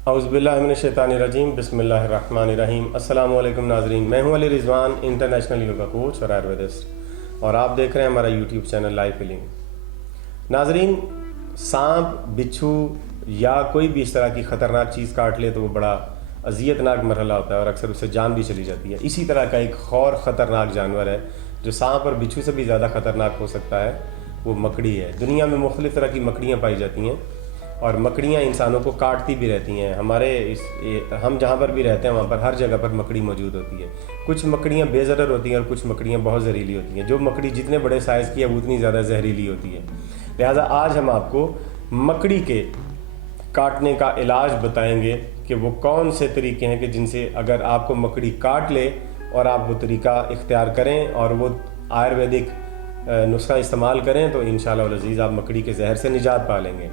औज़ुबिल्लाहिमिनश्शैतानिर्रजीम बिस्मिल्लाहिर्रहमानिर्रहीम। अस्सलामु अलैकुम नाज़रीन, मैं हूं Ali Rizwan, international yoga coach और आयुर्वेदिस्ट, और आप देख रहे हैं हमारा यूट्यूब चैनल लाइफ हीलिंग। नाज़रीन, सांप, बिच्छू या कोई भी इस तरह की ख़तरनाक चीज़ काट ले तो वो बड़ा अजियतनाक मरहला होता है और अक्सर उससे जान भी चली जाती है। इसी तरह का एक और ख़तरनाक जानवर है जो सांप और बिच्छू से भी ज़्यादा ख़तरनाक हो सकता है, वो मकड़ी है। दुनिया में मुख्तलिफ़ तरह की मकड़ियाँ पाई जाती हैं और मकड़ियाँ इंसानों को काटती भी रहती हैं। हम जहाँ पर भी रहते हैं वहाँ पर हर जगह पर मकड़ी मौजूद होती है। कुछ मकड़ियाँ बेज़रर होती हैं और कुछ मकड़ियाँ बहुत जहरीली होती हैं। जो मकड़ी जितने बड़े साइज़ की है वो उतनी ज़्यादा जहरीली होती है। लिहाजा आज हम आपको मकड़ी के काटने का इलाज बताएंगे कि वो कौन से तरीके हैं कि जिनसे अगर आपको मकड़ी काट ले और आप वो तरीका इख्तियार करें और वो आयुर्वेदिक नुस्खा इस्तेमाल करें तो इंशाअल्लाह वल अज़ीज़ आप मकड़ी के जहर से निजात पा लेंगे।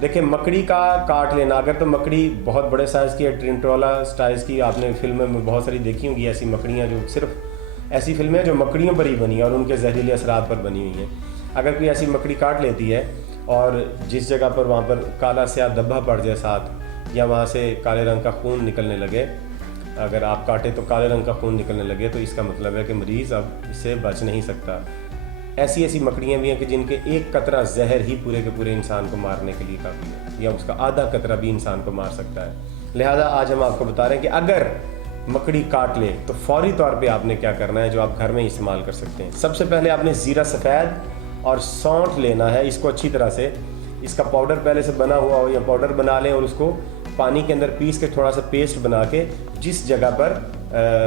देखिए, मकड़ी का काट लेना, अगर तो मकड़ी बहुत बड़े साइज़ की है, ट्रिंटोला साइज़ की, आपने फिल्मों में बहुत सारी देखी होंगी ऐसी मकड़ियाँ जो सिर्फ ऐसी फिल्में जो मकड़ियों पर ही बनी और उनके जहरीले असरात पर बनी हुई हैं। अगर कोई ऐसी मकड़ी काट लेती है और जिस जगह पर वहाँ पर काला स्याह धब्बा पड़ जाए साथ, या वहाँ से काले रंग का खून निकलने लगे, अगर आप काटे तो काले रंग का खून निकलने लगे, तो इसका मतलब है कि मरीज़ अब इससे बच नहीं सकता। ऐसी मकड़ियाँ भी हैं कि जिनके एक कतरा जहर ही पूरे के पूरे इंसान को मारने के लिए काफ़ी है, या उसका आधा कतरा भी इंसान को मार सकता है। लिहाजा आज हम आपको बता रहे हैं कि अगर मकड़ी काट ले तो फौरी तौर पे आपने क्या करना है जो आप घर में ही इस्तेमाल कर सकते हैं। सबसे पहले आपने ज़ीरा सफ़ेद और सौंठ लेना है। इसको अच्छी तरह से, इसका पाउडर पहले से बना हुआ हो या पाउडर बना लें और उसको पानी के अंदर पीस के थोड़ा सा पेस्ट बना के जिस जगह पर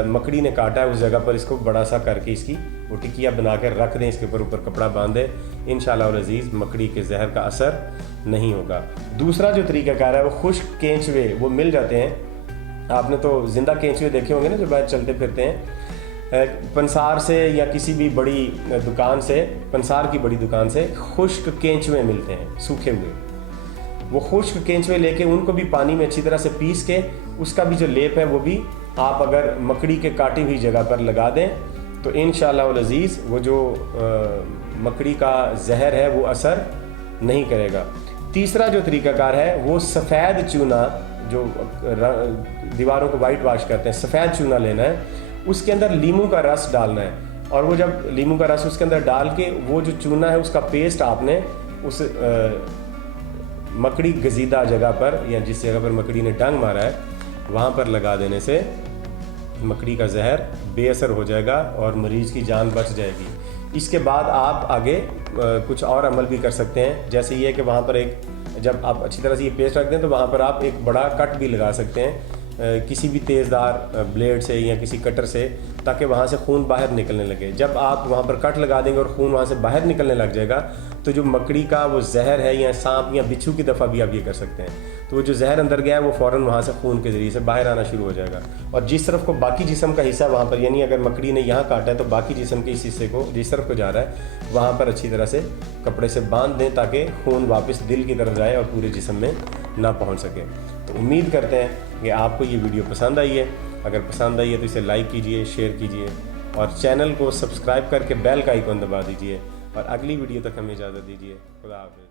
मकड़ी ने काटा है उस जगह पर इसको बड़ा सा करके इसकी वो टिकिया बना के रख दें। इसके ऊपर कपड़ा बांध दें। इंशाअल्लाह वल अज़ीज़ मकड़ी के जहर का असर नहीं होगा। दूसरा जो तरीक़ाकार है वो खुश्क केंचुए वो मिल जाते हैं। आपने तो ज़िंदा केंचुए देखे होंगे ना जो बाहर चलते फिरते हैं। पंसार से या किसी भी बड़ी दुकान से, पंसार की बड़ी दुकान से खुश्क केंचुए मिलते हैं सूखे हुए। वो खुश्क केंचुए लेके उनको भी पानी में अच्छी तरह से पीस के उसका भी जो लेप है वो भी आप अगर मकड़ी के काटी हुई जगह पर लगा दें तो इंशाअल्लाह वल अज़ीज़ वो जो मकड़ी का जहर है वो असर नहीं करेगा। तीसरा जो तरीक़ाकार है वो सफ़ेद चूना, जो दीवारों को वाइट वॉश करते हैं, सफ़ेद चूना लेना है, उसके अंदर लीमू का रस डालना है और वो जब लीमू का रस उसके अंदर डाल के वो जो चूना है उसका पेस्ट आपने उस मकड़ी गजीदा जगह पर या जिस जगह पर मकड़ी ने डंग मारा है वहाँ पर लगा देने से मकड़ी का जहर बेअसर हो जाएगा और मरीज़ की जान बच जाएगी। इसके बाद आप आगे कुछ और अमल भी कर सकते हैं। जैसे ये कि वहाँ पर एक, जब आप अच्छी तरह से ये पेस्ट रख दें तो वहाँ पर आप एक बड़ा कट भी लगा सकते हैं किसी भी तेज़दार ब्लेड से या किसी कटर से, ताकि वहाँ से खून बाहर निकलने लगे। जब आप वहाँ पर कट लगा देंगे और खून वहाँ से बाहर निकलने लग जाएगा तो जो मकड़ी का वो जहर है, या सांप या बिच्छू की दफ़ा भी आप ये कर सकते हैं, तो वो जो जहर अंदर गया है वो फ़ौरन वहाँ से खून के ज़रिए से बाहर आना शुरू हो जाएगा। और जिस तरफ को बाकी जिस्म का हिस्सा वहाँ पर, यानी अगर मकड़ी ने यहाँ काटा है तो बाकी जिस्म के इस हिस्से को जिस तरफ को जा रहा है वहाँ पर अच्छी तरह से कपड़े से बांध दें ताकि खून वापस दिल की तरफ जाए और पूरे जिस्म में ना पहुँच सके। तो उम्मीद करते हैं कि आपको ये वीडियो पसंद आई है। अगर पसंद आई है तो इसे लाइक कीजिए, शेयर कीजिए और चैनल को सब्सक्राइब करके बेल का आइकन दबा दीजिए। और अगली वीडियो तक हमें इजाज़त दीजिए। खुदा हाफ़िज़।